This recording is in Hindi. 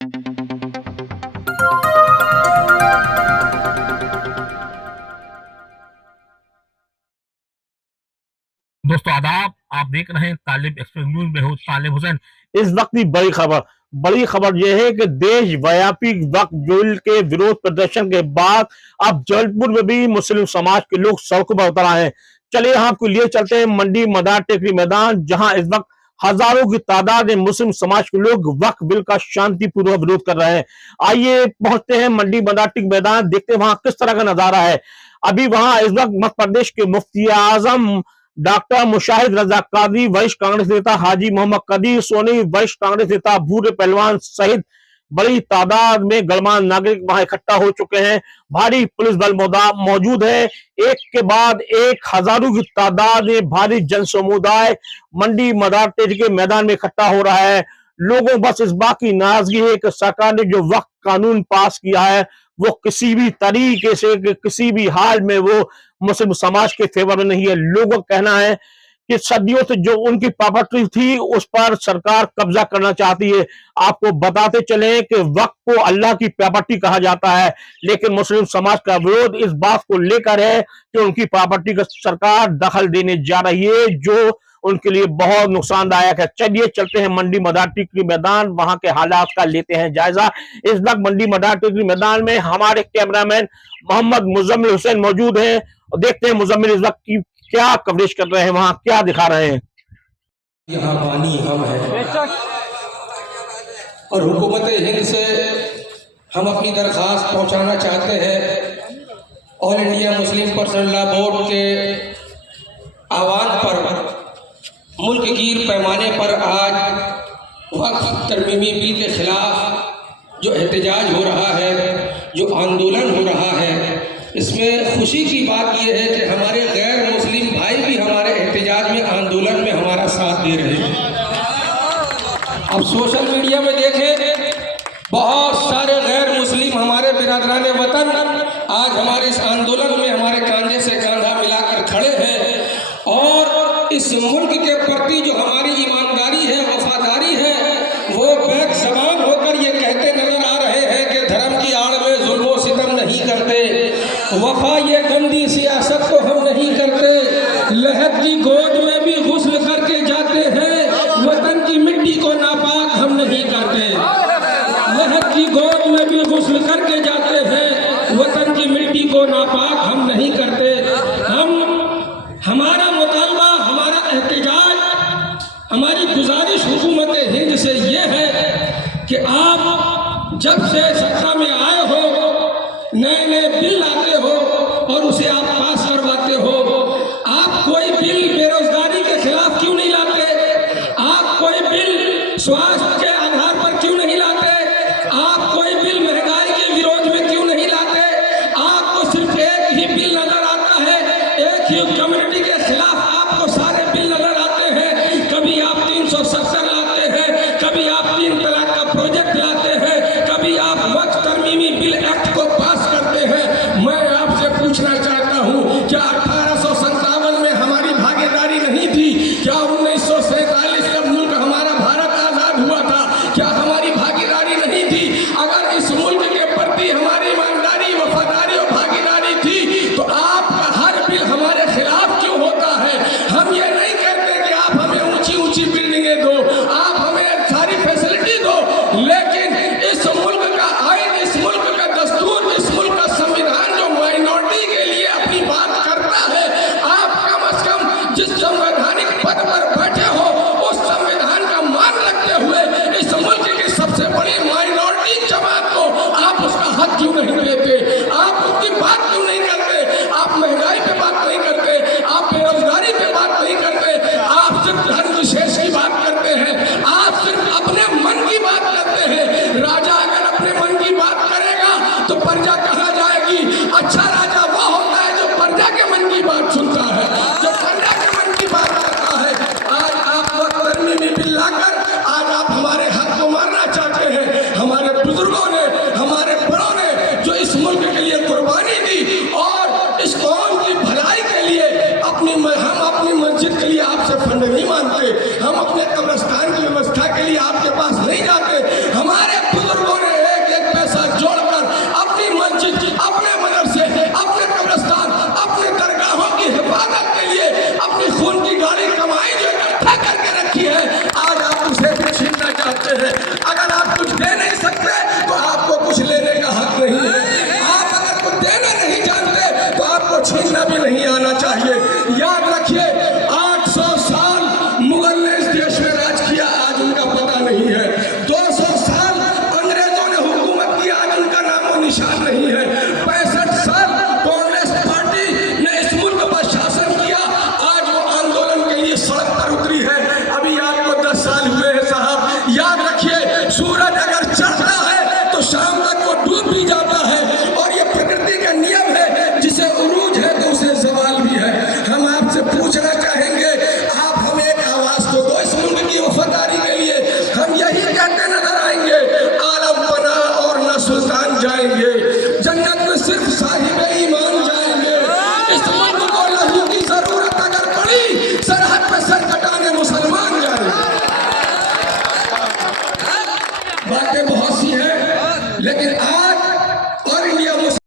दोस्तों आदाब, आप देख रहे हैं तालिब एक्सप्रेस न्यूज में हूँ तालिब हुसैन। इस वक्त की बड़ी खबर यह है कि देशव्यापी वक्फ बिल के विरोध प्रदर्शन के बाद अब जबलपुर में भी मुस्लिम समाज के लोग सड़कों पर उतर आए हैं। चलिए हम आपको लिए चलते हैं मंडी मदार टेकरी मैदान, जहां इस वक्त हजारों की तादाद में मुस्लिम समाज के लोग वक्फ बिल का शांतिपूर्वक विरोध कर रहे हैं। आइए पहुंचते हैं मंडी मदार टेकरी मैदान, देखते हैं वहां किस तरह का नजारा है। अभी वहां इस वक्त मध्य प्रदेश के मुफ्ती आजम डॉक्टर मुशाहिद रजा कादरी, वरिष्ठ कांग्रेस नेता हाजी मोहम्मद कदीर सोनी, वरिष्ठ कांग्रेस नेता बूढ़े पहलवान सहित बड़ी तादाद में गणमान्य नागरिक वहां इकट्ठा हो चुके हैं। भारी पुलिस बल मौजूद है। एक के बाद एक हजारों की तादाद में भारी जन समुदाय मंडी मदार टेकरी के मैदान में इकट्ठा हो रहा है। लोगों बस इस बात की नाराजगी है कि सरकार ने जो वक्फ कानून पास किया है वो किसी भी तरीके से, किसी भी हाल में वो मुस्लिम समाज के फेवर में नहीं है। लोगों का कहना है कि सदियों से जो उनकी प्रॉपर्टी थी उस पर सरकार कब्जा करना चाहती है। आपको बताते चले कि वक्फ को अल्लाह की प्रॉपर्टी कहा जाता है, लेकिन मुस्लिम समाज का विरोध इस बात को लेकर है कि उनकी प्रॉपर्टी का सरकार दखल देने जा रही है, जो उनके लिए बहुत नुकसानदायक है। चलिए चलते हैं मंडी मदार टेकरी मैदान, वहां के हालात का लेते हैं जायजा। इस वक्त मंडी मदार टेकरी मैदान में हमारे कैमरामैन मोहम्मद मुजम्मिल हुसैन मौजूद हैं और देखते हैं मुजम्मिल इस वक्त की क्या कवरेज कर रहे हैं, वहां क्या दिखा रहे हैं। यहाँ बानी हम है और हुकूमत हिंद से हम अपनी दरख्वास्त पहुंचाना चाहते हैं। All India Muslim personal law board के आह्वान पर मुल्क गिर पैमाने पर आज वक्फ तरमीमी बिल के खिलाफ जो एहतजाज हो रहा है, जो आंदोलन हो रहा है, इसमें खुशी की बात यह है कि हमारे गैर मुस्लिम भाई भी हमारे एहतजाज में, आंदोलन में हमारा साथ दे रहे हैं। अब सोशल मीडिया में देखें, बहुत सारे गैर मुस्लिम हमारे बिरादरान वतन आज हमारे इस आंदोलन में हमारे कंधे से कंधा मिलाकर खड़े हैं और इस मुल्क के प्रति जो हमारी ईमानदारी है, वफादारी है, वो बैक ज़बान होकर ये कहते नजर आ रहे हैं कि धर्म की आड़ में जुल्म व सितम नहीं करते, वफा ये गंदी सियासत को हम नहीं करते, लहद की गोद में भी गुस्ल करके जाते हैं, वतन की मिट्टी को नापाक हम नहीं करते। लहद की गोद में भी गुस्ल करके जाते हैं, वतन की मिट्टी को नापाक हम नहीं करते। हमारा मुतालबा, हमारा एहतजाज, हमारी गुजारिश हुकूमत हिंद से ये है कि आप जब से सत्ता में आए हो, नए नए बिल लाते हो और उसे आप पास करवाते हो। आप कोई बिल बेरोजगारी के खिलाफ क्यों नहीं लाते? आप कोई बिल स्वास्थ्य के आधार पर क्यों नहीं लाते? आप कोई बिल महंगाई के विरोध में क्यों नहीं लाते? आपको सिर्फ एक ही बिल नजर आता है, एक ही कम्युनिटी के खिलाफ आपको सारे बिल नजर आते हैं। कभी आप 370 लाते हैं, कभी आप 3 तलाक का प्रोजेक्ट लाते हैं, कभी आप वक्फ तरमीमी बिल एक्ट को पास करते हैं। मैं आपसे पूछना चाहता हूं, क्या 1857 में हमारी भागीदारी नहीं थी? क्या 1947 जब मुल्क हमारा भारत आजाद हुआ अगर आप कुछ दे नहीं सकते तो आपको कुछ लेने का हक नहीं है। आप अगर कुछ देना नहीं जानते तो आपको छीनना भी नहीं आना चाहिए। याद रखिए 800 साल मुगल ने इस देश में राज किया, आज उनका पता नहीं है। 200 साल अंग्रेजों ने हुकूमत की, आज उनका नामो निशान नहीं है। 65 साल कांग्रेस पार्टी ने इस मुल्क पर शासन किया, आज वो आंदोलन के लिए सड़क पर उतरी है। अभी आपको 10 साल हुए हैं साहब। याद रखिए सूरज अगर चढ़ता है तो शाम तक वो डूब भी जाता है, और ये प्रकृति का नियम है, जिसे उरूज है तो उसे ज़वाल भी है। हम आपसे पूछना चाहेंगे, आप हमें एक आवाज़ तो दो इस मुल्क की वफादारी के लिए। हम यही कहते नजर आएंगे, आलम बना और न सुल्तान जाएंगे, जन्नत में सिर्फ साहिब ईमान जाएंगे। इस मुल्क को लहू की जरूरत अगर पड़ी, सरहद पे सर कटाने मुसलमान जाएंगे। बातें बहुत सी हैं, लेकिन